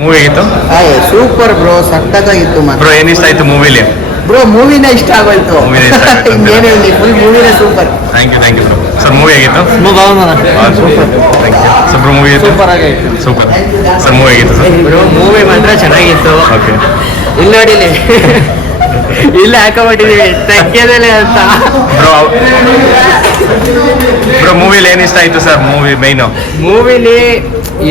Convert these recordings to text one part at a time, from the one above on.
Movie ಆಗಿತ್ತು super bro, ಸಖತ್ತಾಗಿತ್ತು bro. ಏನ್ ಇಷ್ಟ ಆಯ್ತು ಮೂವಿಲಿ? ಬ್ರೋ ಮೂವಿನ ಇಷ್ಟ ಆಗೋಯ್ತು. ಇನ್ನೇನು ಹೇಳಿ, ಫುಲ್ ಮೂವಿನೇ super. Thank you bro. Sir movie ಆಗಿತ್ತು? Super. Thank you sir. Bro movie super ಆಗೈತೆ. Super sir. ಮೂವಿ ಆಗಿತ್ತು ಸರ್? ಬ್ರೋ ಮೂವಿ ಮಾತ್ರ ಚೆನ್ನಾಗಿತ್ತು. ಓಕೆ. ಇಲ್ಲಿ ನೋಡಿಲಿ, ಇಲ್ಲಿ ಹಾಕೊಂಡ್ಬಿಟ್ಟಿದೀವಿ ತೆಗ್ಯದಲ್ಲೇ ಅಂತ. ಬ್ರೋ ಮೂವಿಲಿ ಏನ್ ಇಷ್ಟ ಆಯ್ತು ಸರ್? ಮೂವಿಲಿ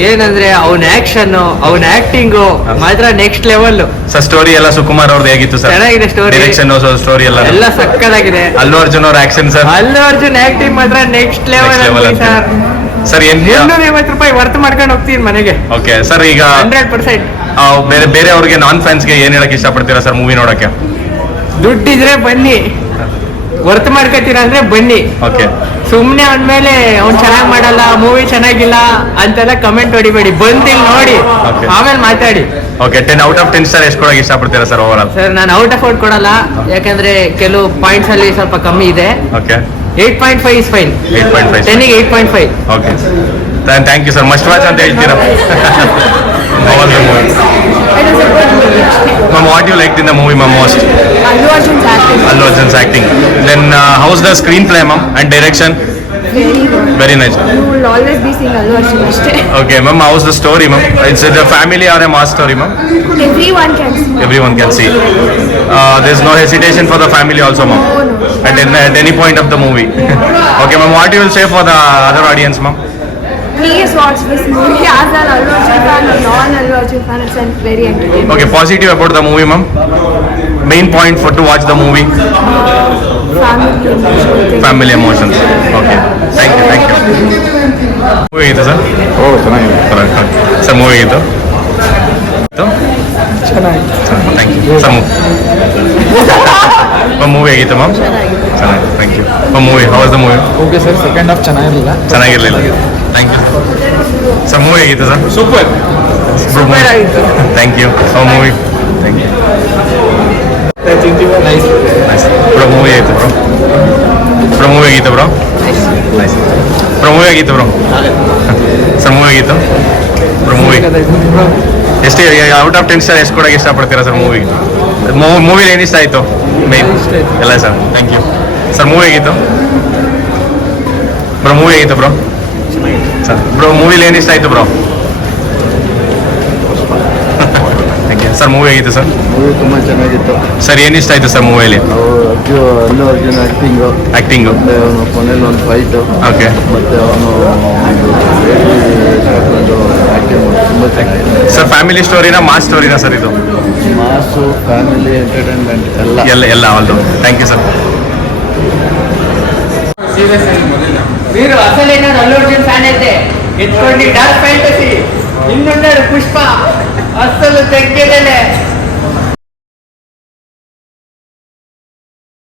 ಏನಂದ್ರೆ ಅವನ ಆಕ್ಷನ್, ಅವನ ಆಕ್ಟಿಂಗು ಮಾತ್ರ ನೆಕ್ಸ್ಟ್ ಲೆವೆಲ್ ಸರ್. ಸ್ಟೋರಿ ಎಲ್ಲ ಸುಕುಮಾರ್ ಅವ್ರದ್ದು ಹೇಗಿತ್ತು ಸರ್? ಚೆನ್ನಾಗಿದೆ ಸ್ಟೋರಿ, ಡೈರೆಕ್ಷನ್, ಸ್ಟೋರಿ ಎಲ್ಲ ಸಕ್ಕದಾಗಿದೆ. ಅಲ್ಲು ಅರ್ಜುನ್ ಅವ್ರ action sir? Allu Arjun acting ಮಾತ್ರ ನೆಕ್ಸ್ಟ್ ಲೆವೆಲ್ ಸರ್. ಸರ್ ಏನ್ ₹250 ವರ್ತ್ ಮಾಡ್ಕೊಂಡು ಹೋಗ್ತೀನಿ ಮನೆಗೆ. Okay sir. ಈಗ 100% ಬೇರೆ ಅವ್ರಿಗೆ ನಾನ್ ಫ್ಯಾನ್ಸ್ಗೆ ಏನ್ ಹೇಳಕ್ ಇಷ್ಟಪಡ್ತೀರಾ ಸರ್ ಮೂವಿ ನೋಡಕ್ಕೆ? ದುಡ್ಡಿದ್ರೆ ಬನ್ನಿ, ವರ್ತ್ ಮಾಡ್ಕೊತೀರಾ ಅಂದ್ರೆ ಬನ್ನಿ. ಓಕೆ. ಸುಮ್ನೆ ಅಂದ್ಮೇಲೆ ಅವ್ನು ಚೆನ್ನಾಗ್ ಮಾಡಲ್ಲ, ಮೂವಿ ಚೆನ್ನಾಗಿಲ್ಲ ಅಂತೆಲ್ಲ ಕಮೆಂಟ್ ಹೊಡಿಬೇಡಿ, ಬಂದಿಲ್ ನೋಡಿ ಆಮೇಲೆ ಮಾತಾಡಿ. ಓಕೆ. 10 out of 10 ಸ್ಟಾರ್ ಎಷ್ಟು ಕೊಡಕ್ಕೆ ಇಷ್ಟಪಡ್ತೀರಾ ಸರ್ ಓವರ್ ಆಲ್? ಸರ್ ನಾನು ಔಟ್ ಆಫ್ ಔಟ್ ಕೊಡಲ್ಲ, ಯಾಕಂದ್ರೆ ಕೆಲವು ಪಾಯಿಂಟ್ಸ್ ಅಲ್ಲಿ ಸ್ವಲ್ಪ ಕಮ್ಮಿ ಇದೆ. ಓಕೆ. 8.5 is fine. 8.5. 10ಗೆ 8.5. Okay. Thank you sir. Must watch ಅಂತ ಹೇಳ್ತೀರಾ? Ma'am, what do you liked in the movie, ma'am, most? Allu Arjun's acting. Allu Arjun's acting. Then how's the screenplay, ma'am, and direction? Very good. Very nice. You will always be seeing Allu Arjun ashte. Okay, ma'am, how's the story, ma'am? Is it a family or a mass story, ma'am? Everyone can see. Everyone can see. There's no hesitation for the family also, ma'am? At any point of the movie. Okay, ma'am, what you will say for the other audience, ma'am? Please watch this movie as an Allu Arjun fan or non-Allu Arjun fan. It's very entertaining. Okay, positive about the movie, ma'am? Main point for to watch the movie? Family emotional thing. Family emotions. Okay. Thank you. Movie ಆಗಿತ್ತು sir? ಚೆನ್ನಾಗಿದೆ sir. Movie ಆಗಿತ್ತು? Thank you sir. Movie ಆಗಿತ್ತು ma'am? ಚೆನ್ನಾಗಿದೆ. Thank you. Movie how was the movie? Okay sir, second half ಚೆನ್ನಾಗಿರಲಿಲ್ಲ. Thank you sir. Movie ಆಗಿತ್ತು sir? Super ಆಗಿತ್ತು. Thank you. Movie thank you. Nice. Bro movie ಆಯಿತು bro. Movie ಆಗಿತ್ತು bro? Nice. Movie ಆಗಿತ್ತು bro? Sir movie ಆಗಿತ್ತು movie ಎಷ್ಟು out of 10 star ಎಷ್ಟು ಕೊಡೋಕೆ ಇಷ್ಟಪಡ್ತೀರಾ ಸರ್ ಮೂವಿಗೆ? ಮೂವಿಲಿ ಏನು ಇಷ್ಟ ಆಯಿತು ಮೇನ್ ಎಲ್ಲ sir? Thank you sir. Movie ಆಗಿತ್ತು ಮೂವಿ ಆಗಿತ್ತು ಬ್ರೋ ಸರ್? ಮೂವಿಲಿ ಏನು ಇಷ್ಟ ಆಯಿತು bro? Thank you sir. Movie ಆಗಿತ್ತು ಸರ್? ಮೂವಿ ತುಂಬ ಚೆನ್ನಾಗಿತ್ತು ಸರ್. ಏನು ಇಷ್ಟ ಆಯಿತು ಸರ್ ಮೂವಿಯಲ್ಲಿ? ಅಲ್ಲು ಅರ್ಜುನ್ ಆ್ಯಕ್ಟಿಂಗು ಅವನು ಕೊನೆಯಲ್ಲಿ ಒಂದು ಫೈಟು. ಓಕೆ. ಮತ್ತೆ ಅವನು ಆ್ಯಕ್ಟಿಂಗ್ ತುಂಬ ಚೆನ್ನಾಗಿದೆ ಸರ್. ಫ್ಯಾಮಿಲಿ ಸ್ಟೋರಿನಾ ಮಾಸ್ ಸ್ಟೋರಿನಾ ಸರ್ ಇದು? ಮಾಸು, ಫ್ಯಾಮಿಲಿ, ಎಂಟರ್ಟೈನ್ಮೆಂಟ್ ಎಲ್ಲ ಆಲ್ದು. Thank you sir. మీరు అసలైన అల్లు అర్జున్ ఫ్యాన్ అయితే ఎత్తుకోండి డార్క్ ఫ్యాంటసీ. ಇನ್ನೊಂದು ಪುಷ್ಪ, ಅಸలు ತೆಗ್ಗೆದಲೆ